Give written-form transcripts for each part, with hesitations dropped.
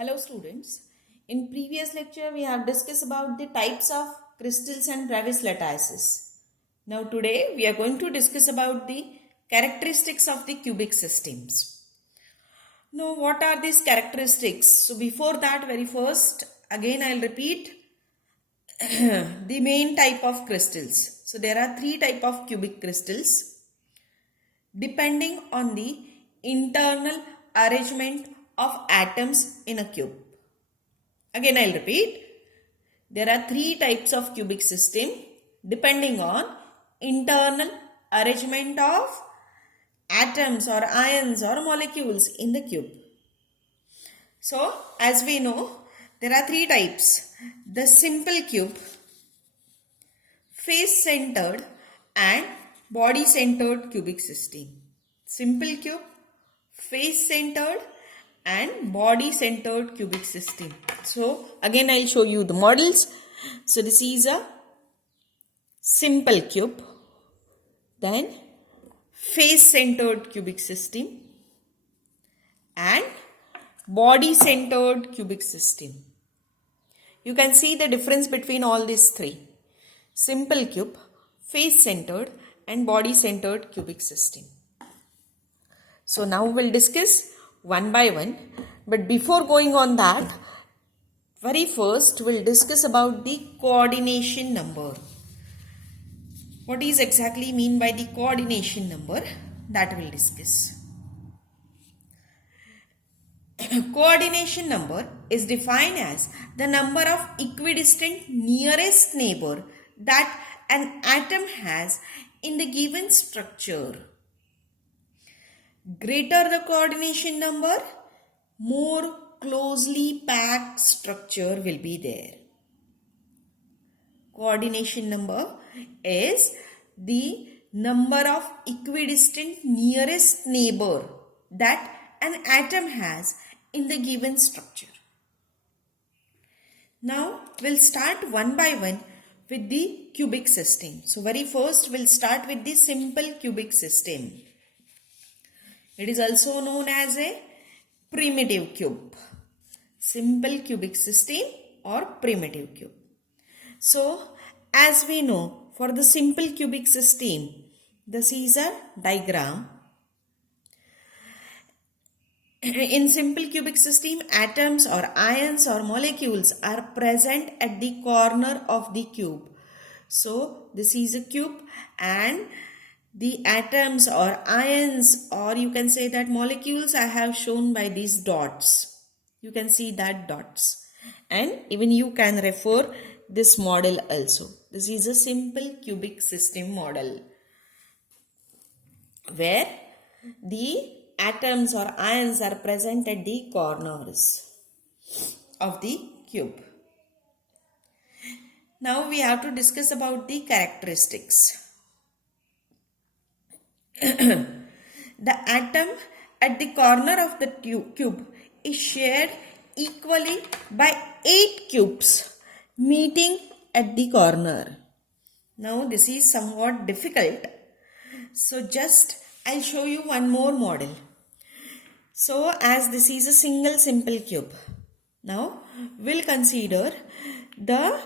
Hello students. In previous lecture we have discussed about the types of crystals and Bravais lattices. Now today we are going to discuss about the characteristics of the cubic systems. Now what are these characteristics? So before that, very first again I'll repeat the main type of crystals. So there are three type of cubic crystals depending on the internal arrangement of atoms in a cube. Again, I'll repeat. There are three types of cubic system depending on internal arrangement of atoms or ions or molecules in the cube. So, as we know, there are three types. The simple cube, face-centered and body-centered cubic system. Simple cube, face-centered and body-centered cubic system. So again I'll show you the models. So this is a simple cube, then face-centered cubic system and body-centered cubic system. You can see the difference between all these three. Simple cube, face-centered and body-centered cubic system. So now we'll discuss one by one, but before going on that, very first we'll discuss about the coordination number. What is exactly mean by the coordination number, that we'll discuss. Coordination number is defined as the number of equidistant nearest neighbor that an atom has in the given structure. Greater the coordination number, more closely packed structure will be there. Coordination number is the number of equidistant nearest neighbor that an atom has in the given structure. Now we'll start one by one with the cubic system. So very first we'll start with the simple cubic system. It is also known as a primitive cube. Simple cubic system or primitive cube. So, as we know, for the simple cubic system, this is a diagram. In simple cubic system, atoms or ions or molecules are present at the corner of the cube. So, this is a cube and the atoms or ions, or you can say that molecules, I have shown by these dots. You can see that dots. And even you can refer this model also. This is a simple cubic system model where the atoms or ions are present at the corners of the cube. Now we have to discuss about the characteristics. The atom at the corner of the cube is shared equally by 8 cubes meeting at the corner. Now this is somewhat difficult. So just I'll show you one more model. So as this is a single simple cube. Now we'll consider the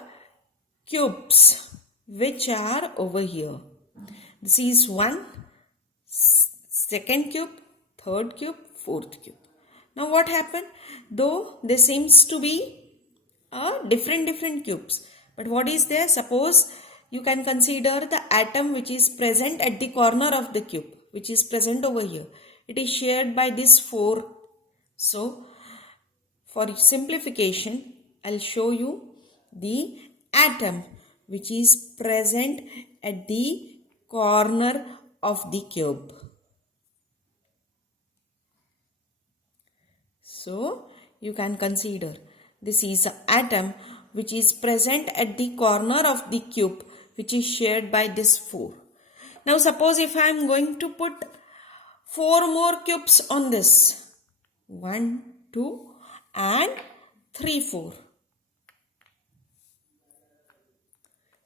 cubes which are over here. This is one, second cube, third cube, fourth cube. Now what happened? Though there seems to be different cubes, but what is there? Suppose you can consider the atom which is present at the corner of the cube, which is present over here. It is shared by this 4. So for simplification, I'll show you the atom which is present at the corner of the cube. So you can consider this is an atom which is present at the corner of the cube which is shared by this 4. Now suppose if I am going to put 4 more cubes on this. 1, 2 and 3, 4.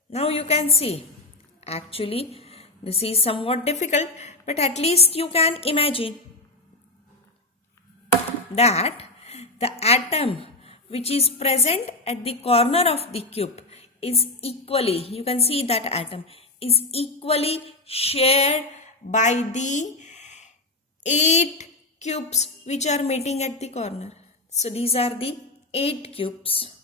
Now you can see actually this is somewhat difficult, but at least you can imagine that the atom which is present at the corner of the cube is equally, you can see that atom is equally shared by the 8 cubes which are meeting at the corner. So these are the 8 cubes,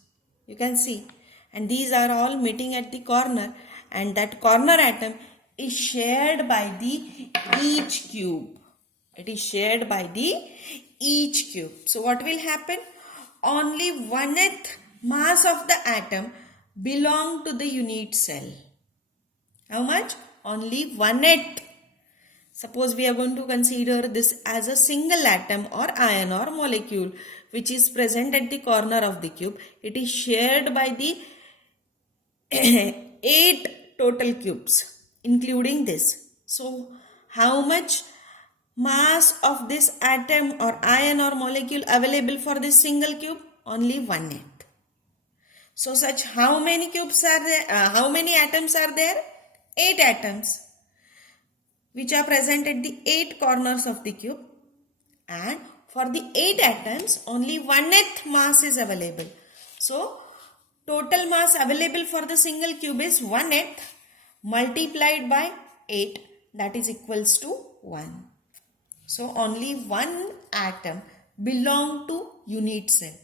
you can see, and these are all meeting at the corner, and that corner atom is shared by the each cube. It is shared by the each cube. So what will happen? Only 1/8 mass of the atom belong to the unit cell. How much? Only 1/8. Suppose we are going to consider this as a single atom or ion or molecule which is present at the corner of the cube. It is shared by the 8 total cubes including this. So how much mass of this atom or ion or molecule available for this single cube? Only 1/8. So such how many cubes are there? How many atoms are there? 8 atoms which are present at the 8 corners of the cube, and for the 8 atoms only 1/8 mass is available. So total mass available for the single cube is 1/8 multiplied by 8, that is equals to 1. So only one atom belong to unit cell.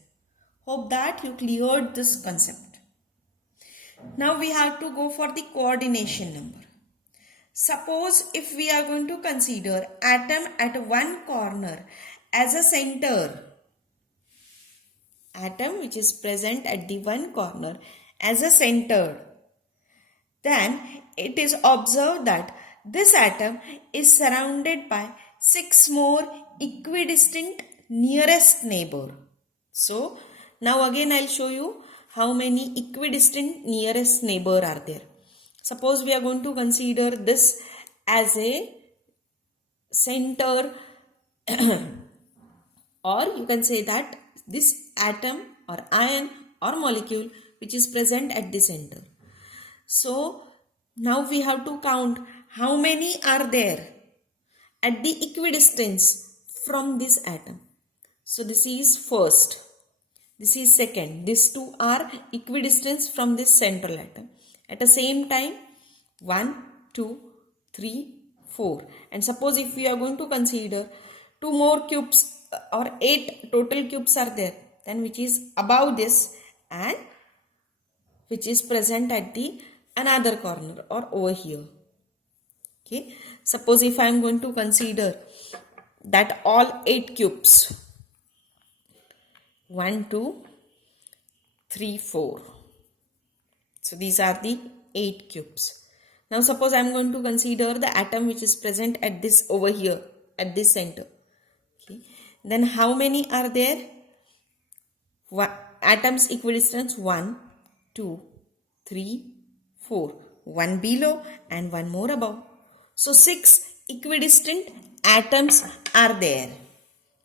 Hope that you cleared this concept. Now we have to go for the coordination number. Suppose if we are going to consider atom at one corner as a center, atom which is present at the one corner as a center, then it is observed that this atom is surrounded by 6 more equidistant nearest neighbor. So now again I'll show you how many equidistant nearest neighbor are there. Suppose we are going to consider this as a center or you can say that this atom or ion or molecule which is present at the center. So now we have to count how many are there at the equidistance from this atom. So this is first, this is second, these two are equidistance from this central atom. At the same time 1, 2, 3, 4, and suppose if we are going to consider 2 more cubes or 8 total cubes are there, then which is above this and which is present at the another corner or over here. Okay, suppose if I am going to consider that all 8 cubes, 1, 2, 3, 4. So these are the 8 cubes. Now suppose I am going to consider the atom which is present at this over here at this center. Okay, then how many are there? Atoms equidistance 1, 2, 3, 4. 1 below and 1 more above. So 6 equidistant atoms are there.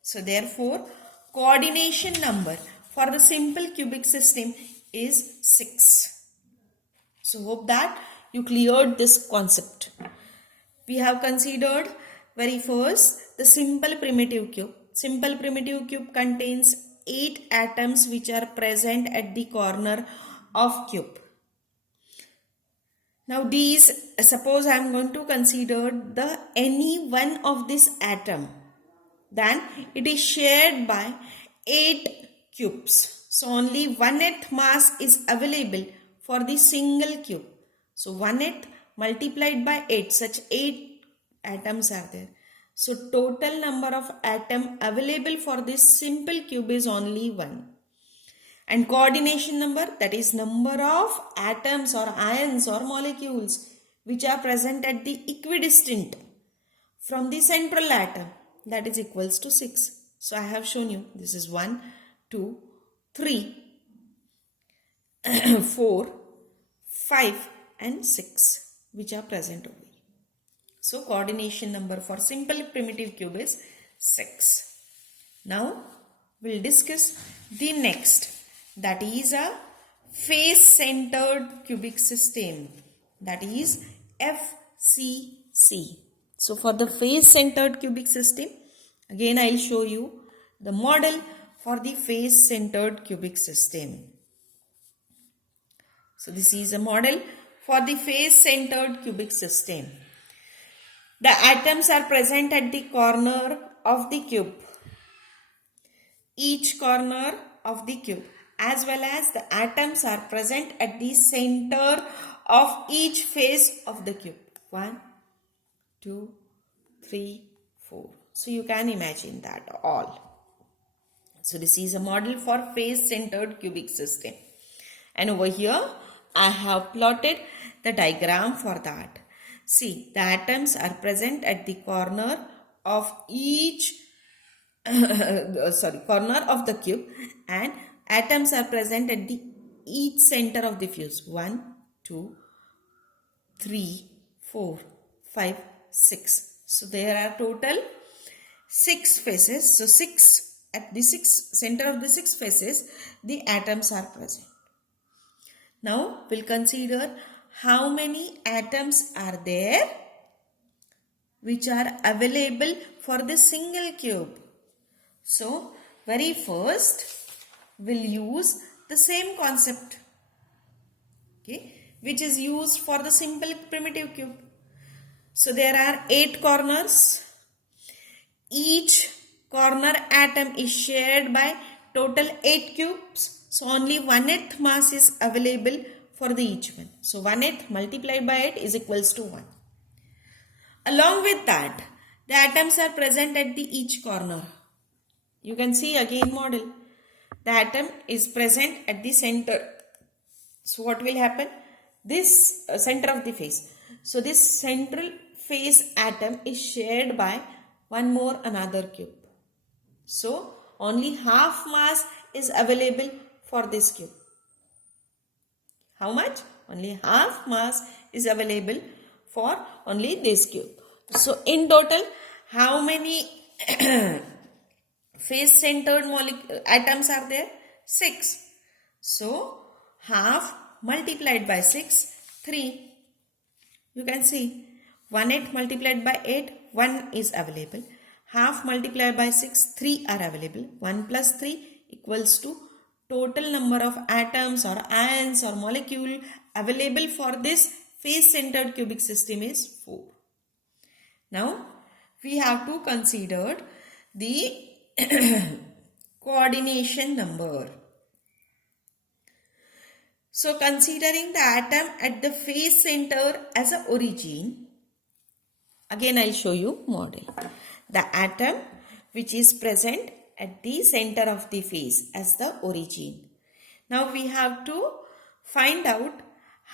So therefore coordination number for the simple cubic system is 6. So hope that you cleared this concept. We have considered very first the simple primitive cube. Simple primitive cube contains 8 atoms which are present at the corner of cube. Now these, suppose I am going to consider the any one of this atom, then it is shared by 8 cubes. So only 1/8 mass is available for the single cube. So 1/8 multiplied by 8, such 8 atoms are there. So total number of atom available for this simple cube is only 1. And coordination number, that is number of atoms or ions or molecules which are present at the equidistant from the central atom, that is equals to 6. So I have shown you this is 1, 2, 3, 4, 5 and 6 which are present over here. So coordination number for simple primitive cube is 6. Now we'll discuss the next, that is a face-centered cubic system, that is FCC. So for the face-centered cubic system, again I will show you the model for the face-centered cubic system. So this is a model for the face-centered cubic system. The atoms are present at the corner of the cube. Each corner of the cube, as well as the atoms are present at the center of each face of the cube. 1, 2, 3, 4. So you can imagine that all. So this is a model for face-centered cubic system. And over here, I have plotted the diagram for that. See, the atoms are present at the corner of each corner of the cube, and atoms are present at the each center of the fuse. 1, 2, 3, 4, 5, 6. So there are total 6 faces. So 6 at the center of the 6 faces, the atoms are present. Now we'll consider how many atoms are there which are available for the single cube. So very first we'll use the same concept, okay, which is used for the simple primitive cube. So there are 8 corners. Each corner atom is shared by total 8 cubes. So only 1/8 mass is available for the each one. So 1/8 multiplied by 8 is equals to 1. Along with that, the atoms are present at the each corner. You can see again model. The atom is present at the center. So what will happen? This center of the face. So this central face atom is shared by one more another cube. So only half mass is available for this cube. How much? Only half mass is available for only this cube. So in total, how many face-centered atoms are there? 6. So half multiplied by 6, 3. You can see 1/8 multiplied by 8, 1 is available. Half multiplied by 6, 3 are available. 1 plus 3 equals to total number of atoms or ions or molecule available for this face-centered cubic system is 4. Now we have to consider the coordination number. So considering the atom at the face center as an origin, again I'll show you model. The atom which is present at the center of the face as the origin. Now we have to find out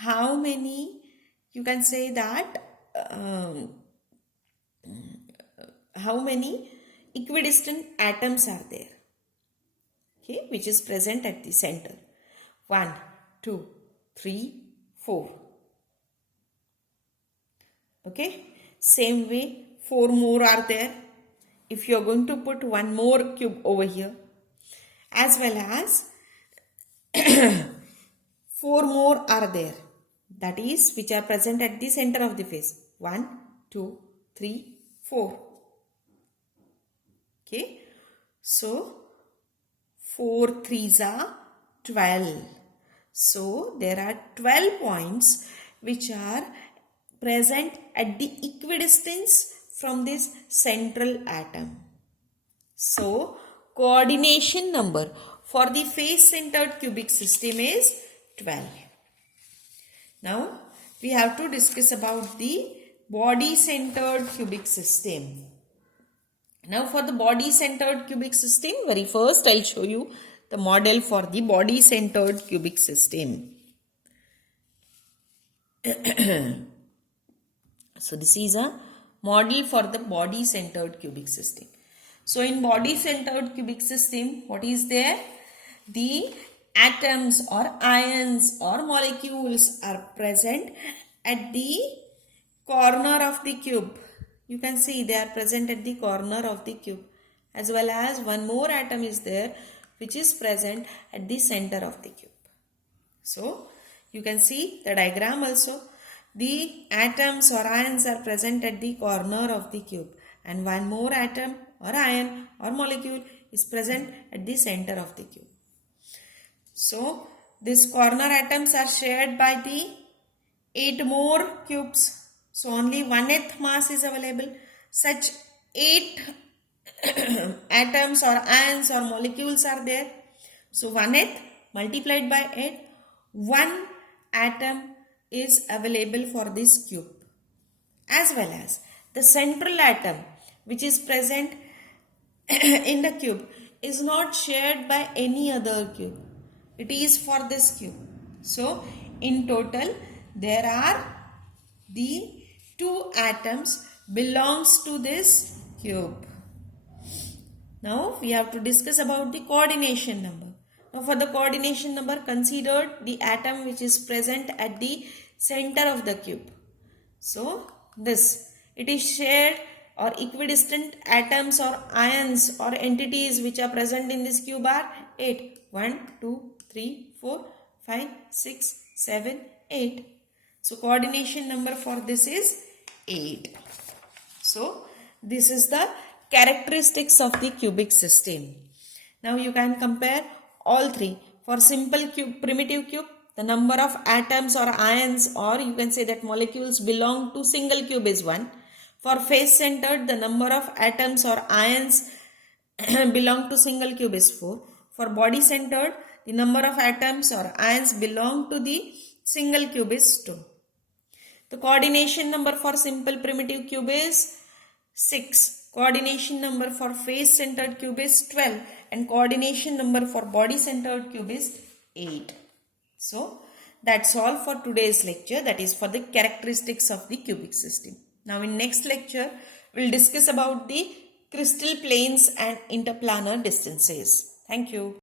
how many, you can say that, how many equidistant atoms are there, okay, which is present at the center. 1, 2, 3, 4. Okay, same way 4 more are there. If you are going to put one more cube over here, as well as 4 more are there, that is which are present at the center of the face. 1, 2, 3, 4. Okay, so 4 3s are 12. So there are 12 points which are present at the equidistance from this central atom. So coordination number for the face-centered cubic system is 12. Now we have to discuss about the body-centered cubic system. Now for the body-centered cubic system, very first I'll show you the model for the body-centered cubic system. So this is a model for the body-centered cubic system. So in body-centered cubic system, what is there? The atoms or ions or molecules are present at the corner of the cube. You can see they are present at the corner of the cube, as well as one more atom is there which is present at the center of the cube. So you can see the diagram also. The atoms or ions are present at the corner of the cube, and one more atom or ion or molecule is present at the center of the cube. So these corner atoms are shared by the 8 more cubes. So only 1/8 mass is available. Such 8 atoms or ions or molecules are there. So 1/8 multiplied by 8, 1 atom is available for this cube. As well as the central atom which is present in the cube is not shared by any other cube. It is for this cube. So in total there are the 2 atoms belongs to this cube. Now we have to discuss about the coordination number. Now for the coordination number, consider the atom which is present at the center of the cube. So this, it is shared or equidistant atoms or ions or entities which are present in this cube are 8. 1, 2, 3, 4, 5, 6, 7, 8. So coordination number for this is 8. So this is the characteristics of the cubic system. Now you can compare all three. For simple cube, primitive cube, the number of atoms or ions, or you can say that molecules belong to single cube is 1. For face centered, the number of atoms or ions belong to single cube is 4. For body centered, the number of atoms or ions belong to the single cube is 2. The coordination number for simple primitive cube is 6. Coordination number for face centered cube is 12. And coordination number for body centered cube is 8. So that's all for today's lecture, that is for the characteristics of the cubic system. Now in next lecture, we'll discuss about the crystal planes and interplanar distances. Thank you.